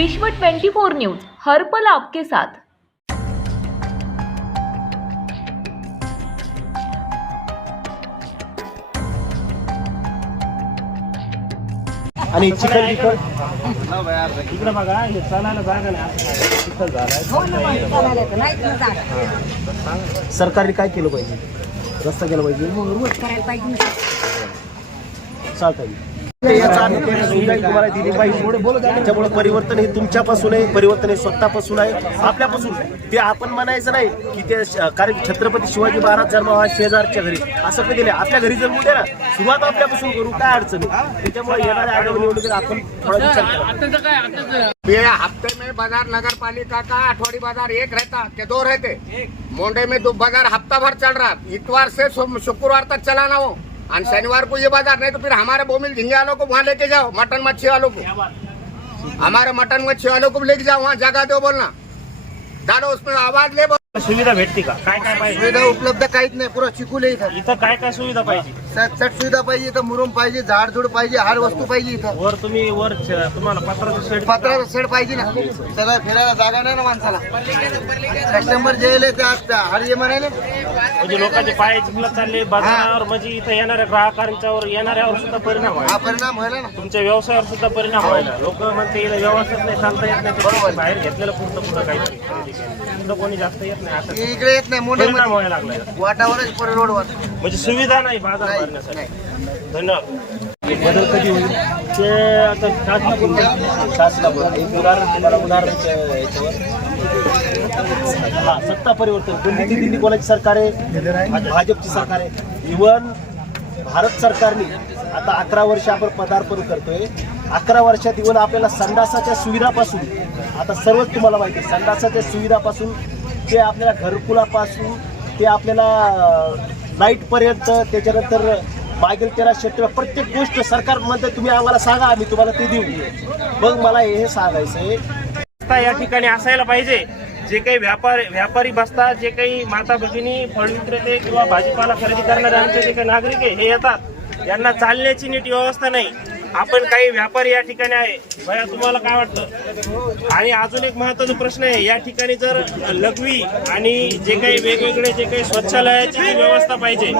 विश्व 24 न्यूज हर्पल आपके साथ. आणि चिकन चिकन इकडे बघा हे चालायला जागा नाही असं काय? चिखल झालाय सरकारने काय केलं पाहिजे? रस्ता केला पाहिजे? चालतं याचा अर्थ त्या सुविधाही तुम्हाला दिली पाहिजे त्याच्यामुळे परिवर्तन हे तुमच्यापासून आहे परिवर्तन हे स्वतःपासून आहे आपल्यापासून. ते आपण म्हणायचं नाही की ते कारण छत्रपती शिवाजी महाराज जन्म हा शेजारच्या घरी. असं कधी नाही. आपल्या घरी जन्मू दे ना. सुरुवात आपल्यापासून करू काय अडचण त्याच्यामुळे येणाऱ्या आगामी निवडणुकीत आपण थोडा विचार करा. ये हफ्ते में बाजार नगर पालिका का आठवाड़ी बाजार एक रहता के दो रहते? मोंडे में दो बाजार हफ्ता भर चल रहा। इतवार से सु- शुक्रवार तक चलाना हो। और शनिवार को ये बाजार नहीं तो फिर हमारे बोमिल झिंगे वालों को वहाँ लेके जाओ मटन मच्छी वालों को। हमारे मटन मच्छी वालों को लेके जाओ वहाँ जगह दो बोलना। डालो उसमें आवाज ले बोल। सुविधा भेटते का? काय काय पाहिजे? सुविधा उपलब्ध काहीच नाही पुरा चिकूल इथं इथं काय काय सुविधा पाहिजे? चट सुविधा पाहिजे इथं मुरुम पाहिजे झाडझुड पाहिजे हर वस्तू पाहिजे इथं. वर तुम्ही वर छ- तुम्हाला पत्राचं शेड पत्राचा शेड पाहिजे ना. सगळं फिरायला जागा नाही ना माणसाला. कस्टमर जे येले त्या त्या हर ये म्हणाले. म्हणजे लोकांचे पाय चिखलात चालले बाजारावर म्हणजे इथं येणाऱ्या ग्राहकांच्यावर येणाऱ्यावर सुद्धा परिणाम हा व्हायला परिणाम व्हायला ना. तुमच्या व्यवसायावर सुद्धा परिणाम व्हायला. लोक म्हणते इथं व्यवस्थित नाही चालता येत नाही बरोबर. बाहेर घेतलेलं पुरतं पुढं काही खरेदी केलं. इथं कोणी जास्त येत नाही असं हे इकडे येत नाही मोठे परिणाम व्हायला लागलाय. वाटावरच पुढे रोडवर. म्हणजे सुविधा नाही बाजार भरण्यासाठी. धन्यवाद. बदल कधी होईल? ते आता शासनाकडून शासनावर एक उदाहरण तुम्हाला उदाहरण याच्यावर. हा सत्ता परिवर्तन. कोणती दिल्ली कोणाची सरकार आहे? भाजपची सरकार आहे. इवन भारत सरकारने आता अकरा वर्ष आपण पदार्पण करतोय. अकरा वर्षात इवन आपल्याला संडासाच्या सुविधापासून आता सर्वच तुम्हाला माहिती आहे संडासाच्या सुविधापासून ते आपल्याला घरकुलापासून ते आपल्याला लाईटपर्यंत त्याच्यानंतर मागील तेरा क्षेत्र प्रत्येक गोष्ट सरकार म्हणतं तुम्ही आम्हाला सांगा आम्ही तुम्हाला ते देऊ. मग मला हे सांगायचं आहे या ठिकाणी असायला पाहिजे. जे काही व्यापारी व्यापारी बसतात जे काही माता भगिनी फळ विक्रेते किंवा भाजीपाला खरेदी करणारे आमचे जे काही नागरिक आहे हे येतात. यांना चालण्याची नीट व्यवस्था नाही. आपण काही व्यापारी या ठिकाणी आहे. भया तुम्हाला काय वाटतं? आणि अजून एक महत्त्वाचा प्रश्न आहे या ठिकाणी जर लघवी आणि जे काही वेगवेगळे जे काही स्वच्छालयाची जी व्यवस्था पाहिजे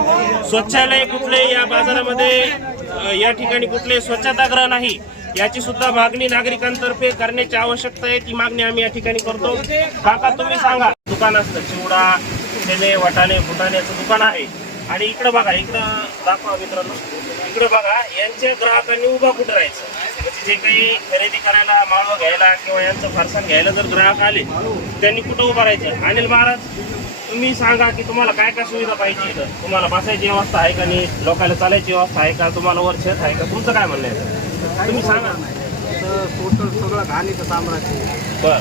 स्वच्छालय कुठले या बाजारामध्ये या ठिकाणी कुठले स्वच्छतागृह नाही याची सुद्धा मागणी नागरिकांतर्फे करण्याची आवश्यकता आहे ती मागणी आम्ही या ठिकाणी करतो. काका तुम्ही सांगा दुकान असतं चिवडा ठेले वाटाणे फुटाण्याचं दुकान आहे. आणि इकडं बघा इकडं दाखवा मित्रांनो. इकडं बघा यांच्या ग्राहकांनी उभा कुठं राहायचं? म्हणजे जे काही खरेदी करायला माळव घ्यायला किंवा यांचं फारसाण घ्यायला जर ग्राहक आले त्यांनी कुठं उभं राहायचं? अनिल महाराज तुम्ही सांगा की तुम्हाला काय काय सुविधा पाहिजे इथं? तुम्हाला बसायची व्यवस्था आहे का नाही? लोकांना चालायची व्यवस्था आहे का? तुम्हाला वर शेत आहे का? तुमचं काय म्हणणं आहे? तुम्ही सांगा. टोटल सगळं घाणीचं साम्राज्य. बर.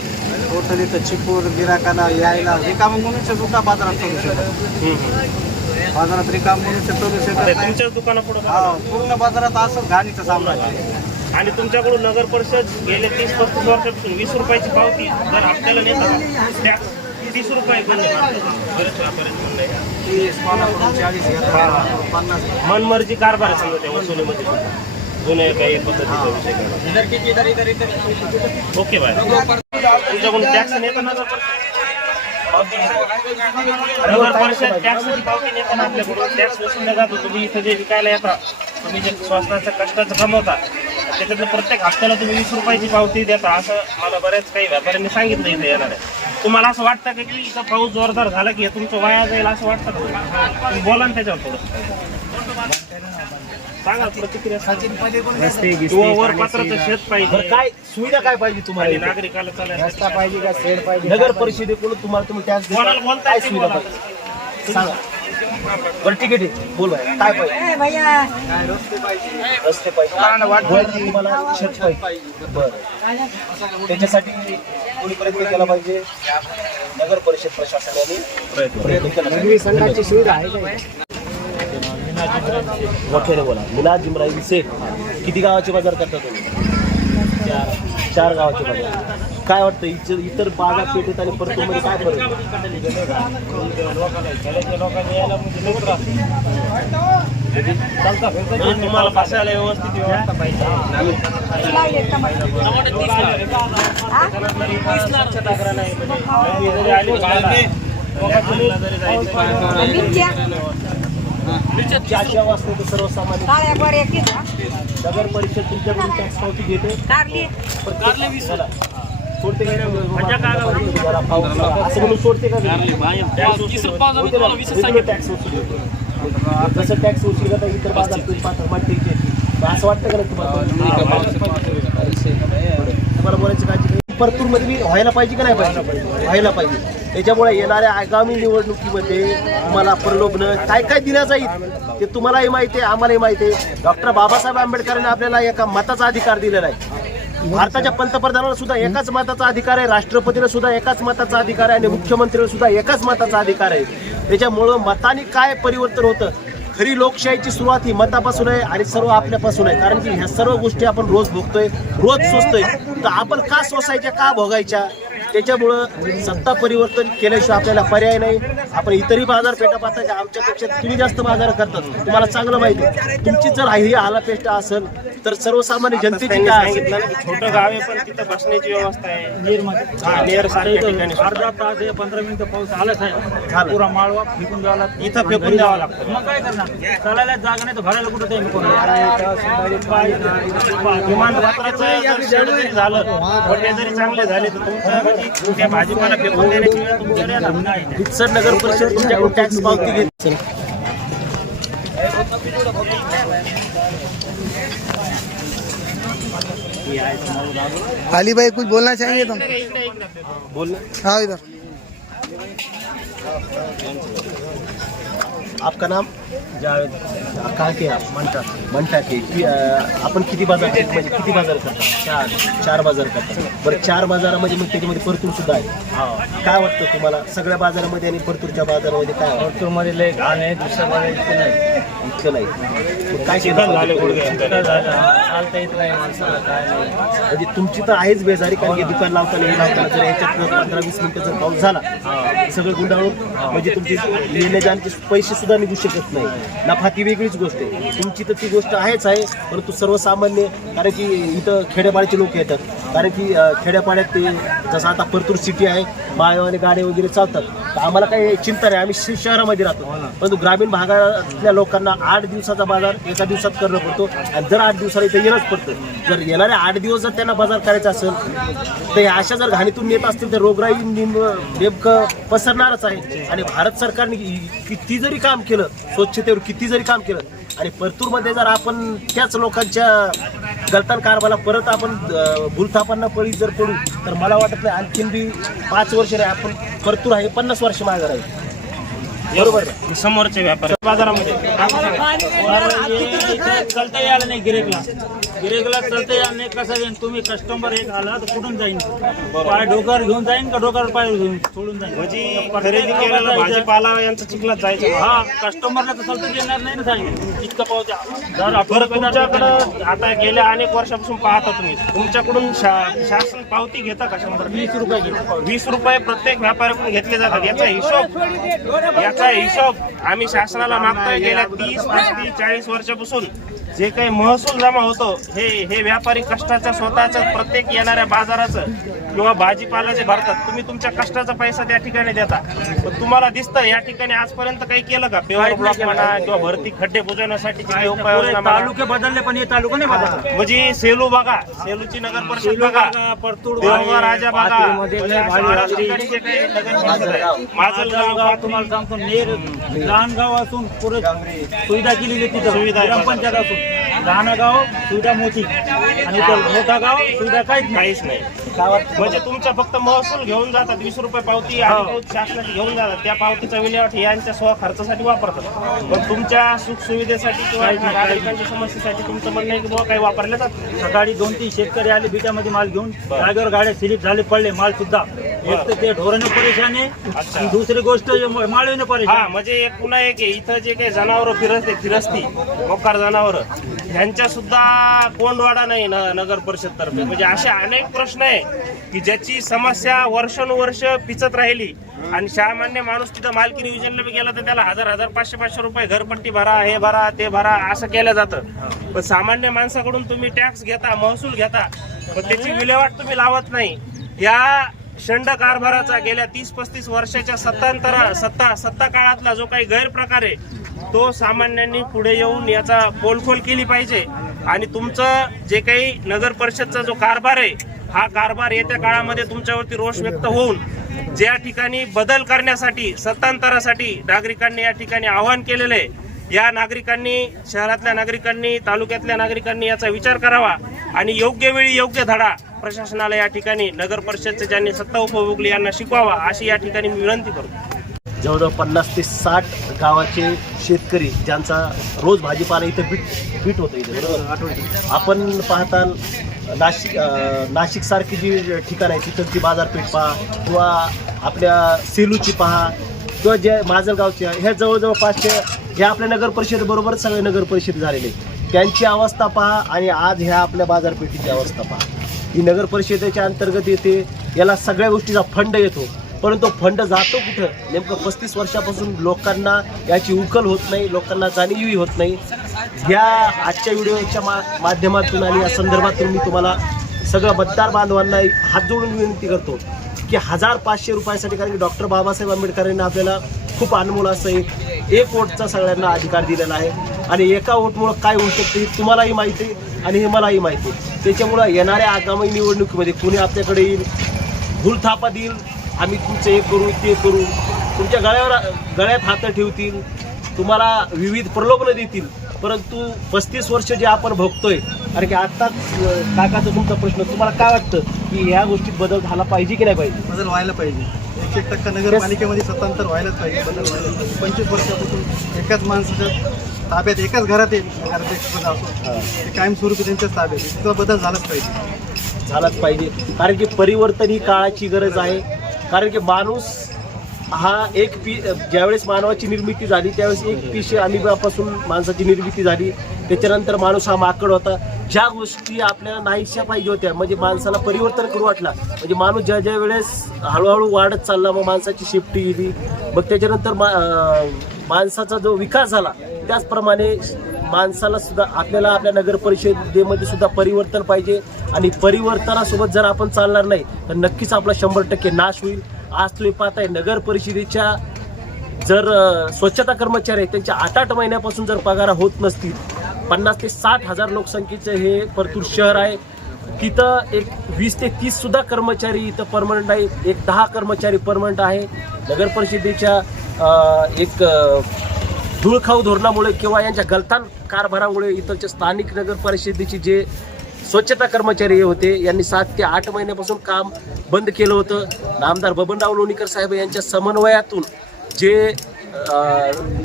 टोटल इथं चिपूर गिराकाला यायला रिकाम मनुष्य सुद्धा बाजारात करू शकत. बाजारात रिकाम मनुष्य करू शकत नाही तुमच्याच दुकानापुढं हा, बघा. पूर्ण बाजारात असं घाणीचं साम्राज्य आहे. आणि तुमच्याकडून नगर परिषद गेले तीस पस्तीस वर्षापासून वीस रुपयाची पावती जर आपल्याला नेता टॅक्स तीस रुपये बंद बरेच व्यापाऱ्यांचं म्हणणं आहे. तीस कोणाकडून चाळीस घेतात, पन्नास मनमर्जी कारभार आहे समजा त्या वसुलीमध्ये. जुन्या काही पद्धतीचा विषय. ओके बाय तुमच्याकडून टॅक्स नेता नगर परिषद नगर परिषद टॅक्सची पावती नेताना आपल्याकडून टॅक्स वसूल जातो तुम्ही इथं जे विकायला येता तुम्ही जे स्वस्ताचं कष्टाचं कमवता त्याच्यातलं प्रत्येक हप्त्याला तुम्ही वीस रुपयाची पावती देता असं मला बऱ्याच काही व्यापाऱ्यांनी सांगितलं इथे येणार आहे तुम्हाला असं वाटतं का की इथं पाऊस जोरदार झाला की हे तुमचं वाया जाईल असं वाटतं का तुम्ही बोला ना त्याच्यावर थोडं. सांगा प्रतिक्रिया वर पात्राचं शेत बरं पाहिजे काय सुविधा काय पाहिजे आणि तुम्हाला? नागरिकाला चालायला रस्ता पाहिजे का शेड पाहिजे? नगर परिषदेकडून तुम्हाला तुम्ही टॅक्स कोणाला बोलता काय येते सुविधा बोला. पाहिजे? सांगा. बरं तिकीट आहे बोल बाय काय पाहिजे? रस्ते पाहिजे? वर तुम्हाला छत पाहिजे. बरं. त्याच्यासाठी कोणी प्रयत्न केला पाहिजे? नगर परिषद प्रशासनाने प्रयत्न. केला पाहिजे. संघाची सुविधा आहे. का मोठ्याने बोला. मिलाद जिमराई शेख किती गावाचे बाज़ार करता तुम्ही? चार चार गावाचे बाज़ार. काय वाटतं? इतर इतर बाज़ार पेठेत आणि परतूरमध्ये काय फरक तुम्हाला बसायला व्यवस्थित व्यवस्था पाहिजे. आहे तर सर्वसामान्य नगर परिषद तुमच्याकडून टॅक्स पावती घेते. चला. सोडते का नाही? असं म्हणून सोडते का नाही? होते ना, regular tax वसूल होते. कसं टॅक्स वसूल करता इतर बाजार तुम्ही पाहता माहिती आहे की. मग असं वाटतं का नाही तुम्हाला? तुम्हाला बोलायची काळजी नाही. परतूरमध्ये मी व्हायला पाहिजे की नाही पाहिजे. व्हायला पाहिजे. त्याच्यामुळे येणाऱ्या आगामी निवडणुकीमध्ये तुम्हाला प्रलोभनं काय काय दिलं जाईल ते तुम्हालाही माहिती आहे आम्हालाही माहिती आहे. डॉक्टर बाबासाहेब आंबेडकरांनी आपल्याला एका मताचा अधिकार दिलेला आहे. भारताच्या पंतप्रधानाला सुद्धा एकाच मताचा अधिकार आहे राष्ट्रपतीला सुद्धा एकाच मताचा अधिकार आहे आणि मुख्यमंत्रीला सुद्धा एकाच मताचा अधिकार आहे. त्याच्यामुळं मताने काय परिवर्तन होतं? खरी लोकशाहीची सुरुवात ही मतापासून आहे आणि सर्व आपल्यापासून आहे. कारण की ह्या सर्व गोष्टी आपण रोज भोगतोय रोज सोसतोय. तर आपण का सोसायच्या का भोगायच्या? त्याच्यामुळं सत्ता परिवर्तन केल्याशिवाय आपल्याला पर्याय नाही आपण इतरही बाजारपेठा पाहता की आमच्यापेक्षा तुम्ही जास्त बाजार करतात तुम्हाला चांगलं माहिती आहे तुमची जर ही आलापेष्टा असेल तर सर्वसामान्य जनतेची काय असेल छोटं गाव आहे पण तिथं बसण्याची व्यवस्था आहे हा, अर्धा तास आहे पंधरा मिनिटं पाऊस आलाच आहे. पुरा माळवा फेकून द्यावा लागतो इथं फेकून द्यावा लागतं मग काय करणार चालायला जागा नाही तर भरायला कुठं शेड जरी झालं जरी चांगले झाले तर तुमचं म्हणजे त्या भाजीपाला फेकून देण्याची वेळ तुमच्यावर येणार नाही. रितसर नगर परिषद तुमच्याकडून टॅक्स पावती घेत अली भाई कुछ बोलना चाहेंगे तुम? बोल हाँ इधर। आपका नाम? जावेद कहाँ के आप मंटा मंटा के आपण किती बाजार म्हणजे किती बाजार करता? चार चार बाजार करता. बरं चार बाजारामध्ये मग त्याच्यामध्ये परतूर सुद्धा आहे. काय वाटतं तुम्हाला? सगळ्या बाजारामध्ये आणि परतूरच्या बाजारामध्ये काय वाटतं? मध्ये लय घाण आहे दुसऱ्या नाही. इतकं नाही. काय चिखल केलं झाले गुडघे चालता येत नाही माणसाला काय नाही. म्हणजे तुमची तर आहेच बेजारी कारण की दुकान लावताना हे लावताना जर याच्यात पंधरा वीस मिनिटं जर पाऊस झाला सगळं गुंडाळून म्हणजे तुमची येण्या पैसे सुद्धा निघू शकत नाही. नफा ती वेगळीच गोष्ट आहे. तुमची तर ती गोष्ट आहेच आहे परंतु सर्वसामान्य कारण की इथं खेड्यापाड्याचे लोक येतात. कारण की खेड्यापाड्यात ते जसं आता परतूर सिटी आहे माळवाने गाड्या वगैरे चालतात. तर आम्हाला काही चिंता नाही आम्ही शहरामध्ये राहतो. परंतु ग्रामीण भागातल्या लोकांना आठ दिवसाचा बाजार एका दिवसात करणं पडतो. आणि दर आठ दिवसाला इथं येणंच पडतं. जर येणाऱ्या आठ दिवस जर त्यांना बाजार करायचा असेल तर अशा जर घाणीतून येत असतील तर रोगराई नेम- नेमकं पसरणारच आहे. आणि भारत सरकारने किती जरी काम केलं स्वच्छतेवर किती जरी काम केलं आणि परतूरमध्ये जर आपण त्याच लोकांच्या गलतान कारभाराला परत आपण भूलथापांना पळी जर पडू तर मला वाटत नाही आणखीन बी पाच वर्ष नाही आपण परतूर आहे पन्नास वर्ष मागे राहील. बरोबर? समोरचे व्यापारी. बाजारामध्ये. चालता यायला नाही गिरेकला. गिरेकला चालता नाही कसं जाईन? तुम्ही कस्टमर एक आला तर कुठून जाईन? पाय डोकर घेऊन जाईन का डोकर पाय घेऊन सोडून जाईन? म्हणजे खरेदी केलेला भाजीपाला यांचा चिखलात जायचं हा कस्टमरला तर चालता येणार नाही ना सांगितलं. इतकं. दर आठवड्यात बरं तुमच्याकडं आता गेल्या अनेक वर्षापासून पाहता तुम्ही. तुमच्याकडून शा- शासन पावती घेता का शंभर? वीस रुपये वीस रुपये प्रत्येक व्यापाऱ्याकडून घेतले जातात. याचा हिशोब याचा हिशोब आम्ही शासनाला मागतोय. गेल्या तीस पस्तीस चाळीस वर्षापासून जे काही महसूल जमा होतो हे हे व्यापारी कष्टाचं स्वतःचं प्रत्येक येणाऱ्या बाजाराचं किंवा भाजीपाला जे भरतात तुम्ही तुमच्या कष्टाचा पैसा त्या ठिकाणी देता. पण तुम्हाला दिसतं या ठिकाणी आजपर्यंत काही केलं का? पेवर ब्लॉक म्हणा किंवा भरती खड्डे बुजवण्यासाठी तालुके बदलले पण हे तालुका नाही बदलला म्हणजे सेलू बघा सेलूची नगर परिषद बघा. परतूर राजा बघा. म्हणजे माजलगाव तुम्हाला सांगतो नेर लहान गाव असून पुरे सुविधा केलेली तिथं. सुविधा. ग्रामपंचायत असून. लहान गाव सुविधा मोठी. आणि ते मोठा गाव सुविधा काहीच नाही. काहीच नाही. म्हणजे तुमच्या फक्त महसूल घेऊन जातात वीस रुपये पावती हो. अधिकृत शासनाची घेऊन जातात. त्या पावतीचा विल्हेवाट हे यांच्या स्व खर्चासाठी वापरतात. पण तुमच्या सुख सुविधेसाठी किंवा नागरिकांच्या समस्येसाठी तुमचं म्हणणं आहे की बुवा काही वापरले जात सकाळी दोन तीन शेतकरी आले बिटामध्ये माल घेऊन. जागेवर गाड्या स्लिप झाले पडले माल सुद्धा. एक तर ते ढोराने परेशान आहे आणि दुसरी गोष्ट माळीने हा परेशान. म्हणजे एक पुन्हा एक इथं जे काही जनावर फिरसते फिरस्ती मोकार जनावर ह्यांच्या सुद्धा कोंडवाडा नाही न नगर परिषद तर्फे. म्हणजे असे अनेक प्रश्न आहे की ज्याची समस्या वर्षानुवर्ष पिचत राहिली आणि सामान्य माणूस तिथं मालकी नियोजनला बी गेला तर त्याला हजार हजार पाचशे पाचशे रुपये घरपट्टी भरा हे भरा ते भरा असं केलं जातं. पण सामान्य माणसाकडून तुम्ही टॅक्स घेता महसूल घेता पण त्याची विल्हेवाट तुम्ही लावत नाही. या शंड कारभाराचा गेल्या तीस पस्तीस वर्षाच्या सत्तांतरा सत्ता सत्ता काळातला जो काही गैरप्रकार आहे तो सामान्यांनी पुढे येऊन याचा पोलखोल केली पाहिजे. आणि तुमचं जे काही नगर परिषदचा जो कारभार आहे हा कारभार येत्या काळामध्ये तुमच्यावरती रोष व्यक्त होऊन ज्या ठिकाणी बदल करण्यासाठी सत्तांतरासाठी नागरिकांनी या ठिकाणी आवाहन केलेलं आहे या नागरिकांनी शहरातल्या नागरिकांनी तालुक्यातल्या नागरिकांनी याचा विचार करावा आणि योग्य वेळी योग्य धडा प्रशासनाला या ठिकाणी नगर परिषदचे ज्यांनी सत्ता उपभोगली यांना शिकवावा अशी या ठिकाणी मी विनंती करतो. जवळजवळ पन्नास ते साठ गावाचे शेतकरी ज्यांचा रोज भाजीपाला इथं बीट बीट होतं इथे. बरोबर आपण पाहता नाशिक अं, नाशिक सारखी जी ठिकाण आहे तिथं बाजारपेठ पहा किंवा आपल्या सेलूची पहा किंवा जे माजलगावची आहे, ह्या जवळजवळ पाचशे हे आपल्या नगर परिषद बरोबर सगळे नगर परिषद झालेले. त्यांची अवस्था पहा आणि आज ह्या आपल्या बाजारपेठेची अवस्था पहा. ही नगर परिषदेच्या अंतर्गत येते याला सगळ्या गोष्टीचा फंड येतो. परंतु फंड जातो कुठं? नेमकं पस्तीस वर्षापासून लोकांना याची उकल होत नाही लोकांना जाणीवही होत नाही. या आजच्या व्हिडिओच्या मा माध्यमातून आणि या संदर्भातून मी तुम्हाला सगळं मतदार बांधवांना हात जोडून विनंती करतो. की हजार पाचशे रुपयासाठी कारण की डॉक्टर बाबासाहेब आंबेडकरांनी आपल्याला खूप अनमोल असं एक एक वोटचा सगळ्यांना अधिकार दिलेला आहे. आणि एका वोटमुळं काय होऊ शकते हे तुम्हालाही माहिती आहे आणि हे मलाही माहिती. आहे त्याच्यामुळं येणाऱ्या आगामी निवडणुकीमध्ये कोणी आपल्याकडे येईल भूलथापा देईल आम्ही तुमचं हे करू ते करू. तुमच्या गळ्यावर गळ्यात हात ठेवतील तुम्हाला विविध प्रलोभनं देतील. परंतु पस्तीस वर्ष जे आपण भोगतोय कारण की आत्ताच काकाचा तुमचा प्रश्न तुम्हाला काय वाटतं की या गोष्टीत बदल झाला पाहिजे की नाही पाहिजे? बदल व्हायला पाहिजे. एकशे एक टक्का नगरपालिकेमध्ये सत्तांतर व्हायलाच पाहिजे बदल व्हायला पाहिजे. पंचवीस वर्षापासून एकाच माणसाच्या ताब्यात एकाच घरात असो. ते कायमस्वरूपी त्यांच्याच ताब्यात तिथं बदल झालाच पाहिजे. झालाच पाहिजे. कारण की परिवर्तन ही काळाची गरज आहे. कारण की माणूस हा एक पी ज्यावेळेस मानवाची निर्मिती झाली त्यावेळेस एक पिशे अमिबापासून माणसाची निर्मिती झाली. त्याच्यानंतर माणूस हा माकड होता. ज्या गोष्टी आपल्याला नाहीशा पाहिजे होत्या म्हणजे माणसाला परिवर्तन करू वाटला. म्हणजे माणूस ज्या ज्या वेळेस हळूहळू वाढत चालला मग माणसाची शेफ्टी गेली. मग त्याच्यानंतर मा माणसाचा जो विकास झाला त्याचप्रमाणे माणसाला सुद्धा आपल्याला आपल्या नगर परिषदेमध्ये सुद्धा परिवर्तन पाहिजे. आणि परिवर्तनासोबत जर आपण चालणार नाही तर नक्कीच आपला शंभर टक्के नाश होईल. आज तुम्ही पाहताय नगर परिषदेच्या जर स्वच्छता कर्मचारी आहेत त्यांच्या आठ आठ महिन्यापासून जर पगार होत नसतील पन्नास ते साठ हजार लोकसंख्येचं हे परतूर शहर आहे. तिथं एक वीस ते तीस सुद्धा कर्मचारी इथं परमनंट आहे. एक दहा कर्मचारी परमनंट आहे. नगर परिषदेच्या एक धुळखाऊ धोरणामुळे किंवा यांच्या गलतान कारभारामुळे इथंच्या स्थानिक नगर परिषदेचे जे स्वच्छता कर्मचारी हे होते. यांनी सात ते आठ महिन्यापासून काम बंद केलं होतं. आमदार बबनराव लोणीकर साहेब यांच्या समन्वयातून जे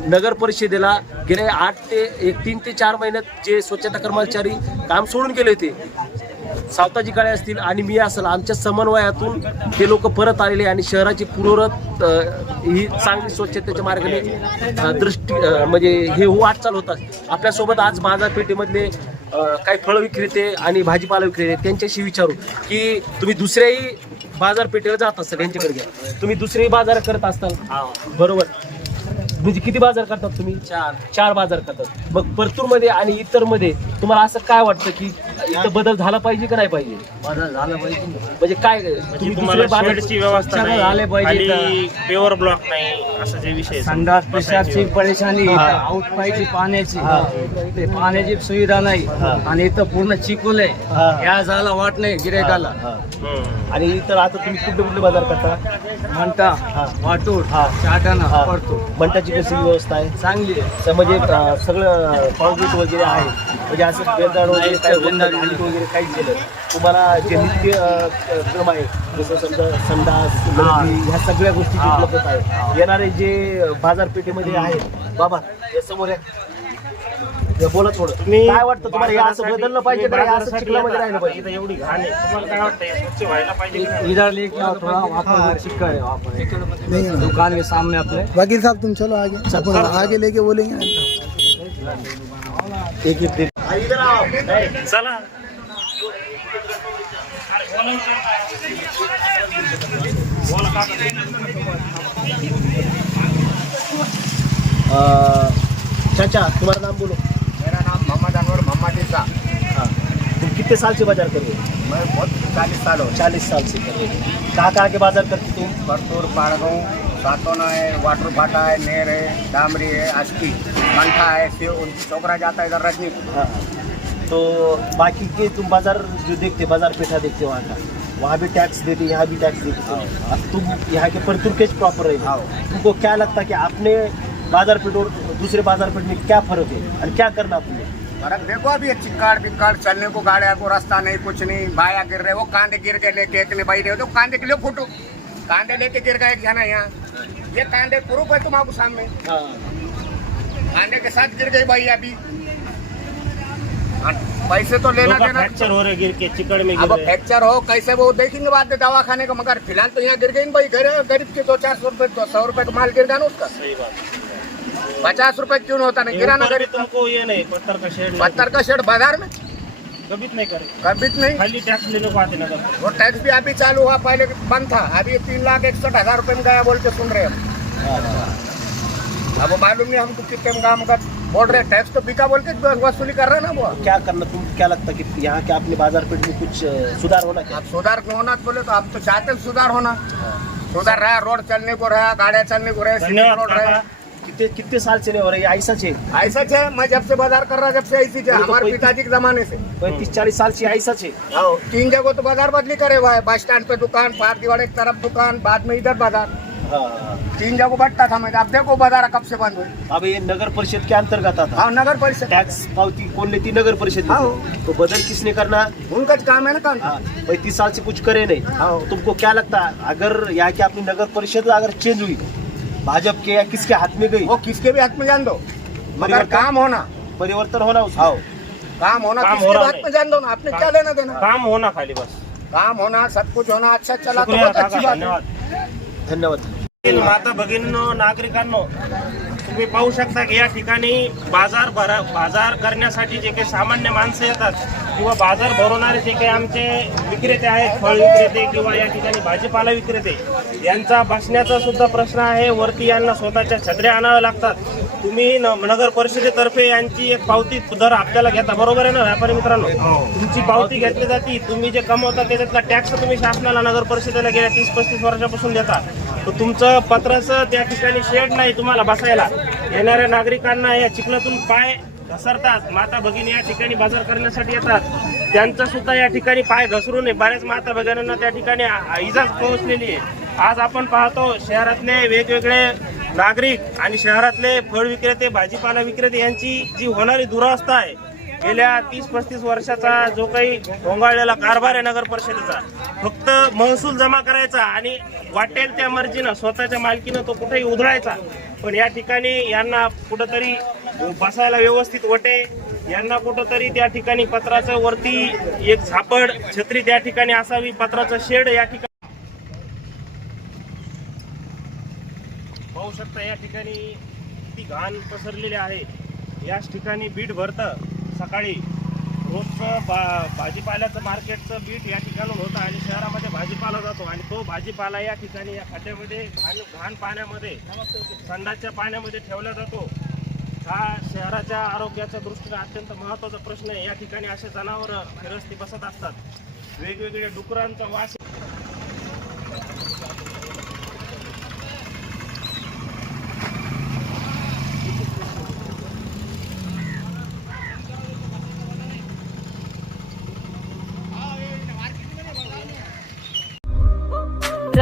नगर परिषदेला गेल्या आठ ते एक तीन ते चार महिन्यात जे स्वच्छता कर्मचारी काम सोडून गेले होते सावताजी काळे असतील आणि मी असेल आमच्या समन्वयातून ते लोक परत आलेले आणि शहराची पूर्वरत ही चांगली स्वच्छतेच्या मार्गाने दृष्टी म्हणजे हे वाटचाल होतात आपल्यासोबत आज बाजारपेठेमधले काही फळ विक्रेते आणि भाजीपाला विक्रेते त्यांच्याशी विचारू की तुम्ही दुसऱ्याही बाजारपेठेला जात असाल यांच्याकडे घ्या. तुम्ही दुसरेही बाजार करत असताल. बरोबर. म्हणजे किती बाजार करतात तुम्ही? चार. चार बाजार करतात. मग परतूरमध्ये आणि इतरमध्ये तुम्हाला असं काय वाटतं की इथं बदल झाला पाहिजे का नाही पाहिजे बदल झाला पाहिजे म्हणजे काय म्हणजे तुम्ही तुम्हाला बाजार- शेडची व्यवस्था सगळं झाले नाही पाहिजे पेवर ब्लॉक नाही असं जे विषय आहेत. संडास पेशाबची परेशानी. आउट पाहिजे पाण्याची. ते पाण्याची सुविधा नाही हा. आणि इथं पूर्ण चिकूल आहे हा. या झाला वाट नाही गिरेकाला हा. हम्म. आणि इतर आता तुम्ही कुठले कुठले बाजार करता म्हणता हा. वाटूर हा. हा. पडतो मंटाची कशी व्यवस्था आहे चांगली आहे म्हणजे अं, सगळं कॉन्क्रीट वगैरे आहे म्हणजे असं बेंदाड वगैरे काय होत नाही, वगैरे काही केलं तुम्हाला जे नित्य क्रम आहे जसं समजा संडास ह्या सगळ्या गोष्टी. उपलब्ध आहे येणारे जे बाजारपेठेमध्ये आहेत बाबा या समोर या. बोला थोडं. तुम्ही काय वाटतं तुम्हाला हे असं बदललं पाहिजे तुम्ही का हे असं बाजारासाठी चिखलामध्ये राहिलं येता. पाहिजे? इथं एवढी घाण आहे. तुम्हाला काय वाटतं हे स्वच्छ व्हायला पाहिजे की नाही? इधर लेके आओ थोड़ा वहाँ पर चिक्कड़ है वहाँ पर नहीं दुकान के सामने अपने वकील साहब तुम चलो आगे अपन आगे लेके बोलेंगे एक एक दिन इधर आओ नाही, चला. चाचा तुम्हारा नाम बोलो? मेरा नाम मोहम्मद अनवर मोहम्मद ईसा हाँ. तुम कितने साल से बाजार कर रहे हो मैं बहुत चालीस साल हो चालीस साल से कर रहे हो कहाँ कहाँ के बाजार करते तुम परतूर पाड़गांव सातोना है वाटर फाटा है नेर है डामरी है आस्की मंठा है छोकरा जाता है इधर रजनी। हाँ. तो बाकी के तुम बाज़ार जो देखते बाज़ार पेठा देखते वहाँ का वहाँ भी टैक्स देते यहाँ भी टैक्स देते। तुम अब तुम यहाँ के परतुर के प्रॉपर रहे। हाँ। तुमको क्या लगता है कि आपने बाज़ार पेट और दूसरे बाज़ार पेट में क्या फ़र्क है? और क्या करना तुमने फ़र्क देखो अभी चिक्काड़ बिक्काड़ चलने को गाड़िया को रास्ता नहीं कुछ नहीं बाया गिर रहे वो कांधे गिर के लेके एक ने भाई रहे तो कांदे के लिए फुटो। कांधे लेके गिर जना यहाँ। ये कांधे प्रूफ है तुम आपको सामने। हाँ। कांदे के साथ गिर गई भाई अभी। हाँ, पैसे तो लेना देना। फ्रॅक्चर हो रहे गिर के चिकड़ में अब फ्रैक्चर हो कैसे वो देखेंगे बाद में दवा खाने का मगर फ़िलहाल तो यहाँ गिर गई ना भाई गरीब गरीब के दो चार सौ रुपए दो सौ रुपए का माल गिर गया ना उसका। सही बात। पचास रुपए क्यों नहीं होता नहीं? गिरा ना गरीब तुमको ये नहीं पत्थर का शेड पत्थर का शेड बाज़ार में? कभी नहीं करे। कभी नहीं। खाली टैक्स लेने को आते नगर वो टैक्स भी अभी चालू हुआ पहले बंद था अभी तीन लाख इकसठ हज़ार रुपए में गया बोल के सुन रहे हम अब वो मालूम नहीं हमको कितने काम कर बोल रहे टैक्स तो बिका बोल के वसूली कर रहे हैं ना वो। क्या करना तुम क्या लगता है कि यहाँ के अपने बाज़ार पेट में कुछ सुधार होना क्या सुधार क्यों होना बोले तो आप तो चाहते हैं सुधार होना। सुधार रहा रोड चलने को रहा गाड़िया चलने को रहे रोड रहे। कितने कितने साल चले हो रहा है? ऐसा है ऐसा है मैं जब से बाज़ार कर रहा जब से ऐसी तो हमारे पिताजी के जमाने से। पैंतीस चालीस साल से ऐसा है हाँ, तीन जगह तो बाज़ार बदली करे हुआ है बस स्टैंड पे दुकान पारदीवाड़े की तरफ़ दुकान बाद में इधर बाज़ार। तीन जगह बढ़ता था मैं अब देखो बाजार कब से बंद हुई अब ये नगर परिषद के अंतर्गत आता. हाँ नगर परिषद. टॅक्स पावती कोण लेती नगर परिषद हाँ। लेती. तो बदल किसने करना उनका काम है ना काम हाँ, पैंतीस साल से कुछ करे नहीं. हाँ। तुमको क्या लगता? है अगर यहाँ की अपनी नगर परिषद अगर चेंज हुई भाजपा के या किसके हाथ में गई? वो किसके भी हाथ में जान दो. मगर परिवर्तन- काम होना. परिवर्तन होना उसका काम होना काम किसके हो हाथ। में जान दो ना. आपने क्या लेना देना? काम होना खाली बस. काम होना सब कुछ होना अच्छा चला तो बहुत अच्छी बात है। धन्यवाद धन्यवाद माता भगिनींनो नागरिकांनो तुम्ही पाहू शकता की या ठिकाणी बाजार भरा बाजार करण्यासाठी जे काही सामान्य माणसं येतात किंवा बाजार भरवणारे जे काही आमचे विक्रेते आहेत फळ विक्रेते किंवा या ठिकाणी भाजीपाला विक्रेते यांचा बसण्याचा सुद्धा प्रश्न आहे. वरती यांना स्वतःच्या छत्र्या आणाव्या लागतात. तुम्ही न- नगर परिषदेतर्फे यांची एक पावती दर आपल्याला घेता. बरोबर आहे ना व्यापारी मित्रांनो? तुमची पावती घेतली जाते. तुम्ही जे कमवता त्याच्यातला टॅक्स तुम्ही शासनाला नगर परिषदेला गेल्या तीस पस्तीस वर्षापासून देता. तर तुमचं पत्राचं त्या ठिकाणी शेड नाही तुम्हाला बसायला. येणाऱ्या नागरिकांना या चिखलातून पाय घसरतात. माता भगिनी या ठिकाणी बाजार करण्यासाठी येतात. त्यांचा सुद्धा या ठिकाणी पाय घसरून बऱ्याच माता भगिनींना त्या ठिकाणी इजाच पोहोचलेली आहे. आज आपण पाहतो शहरातले वेगवेगळे नागरिक आणि शहरातले फळ विक्रेते भाजीपाला विक्रेते यांची जी होणारी दुरावस्था आहे गेल्या तीस पस्तीस वर्षाचा जो काही घोंगाळलेला कारभार आहे नगर परिषदेचा फक्त महसूल जमा करायचा आणि वाटेल त्या मर्जीनं स्वतःच्या मालकीनं तो कुठेही उधळायचा. पण या ठिकाणी यांना कुठंतरी बसायला व्यवस्थित वटे. यांना कुठंतरी त्या ठिकाणी पत्राचं वरती एक झापड छत्री त्या ठिकाणी असावी पत्राचं शेड या ठिकाणी. पाहू शकता या ठिकाणी किती घाण पसरलेली आहे. याच ठिकाणी बीट भरतं. सकाळी रोजचं बा भाजीपाल्याचं मार्केटचं बीट या ठिकाणून होतं आणि शहरामध्ये भाजीपाला जातो आणि तो भाजीपाला या ठिकाणी या खड्ड्यामध्ये घाण घाण पाण्यामध्ये संडाच्या पाण्यामध्ये ठेवला जातो. हा शहराच्या आरोग्याच्या दृष्टीने अत्यंत महत्त्वाचा प्रश्न आहे. या ठिकाणी असे जनावरं फिरस्ती बसत असतात. वेगवेगळ्या डुकरांचा वास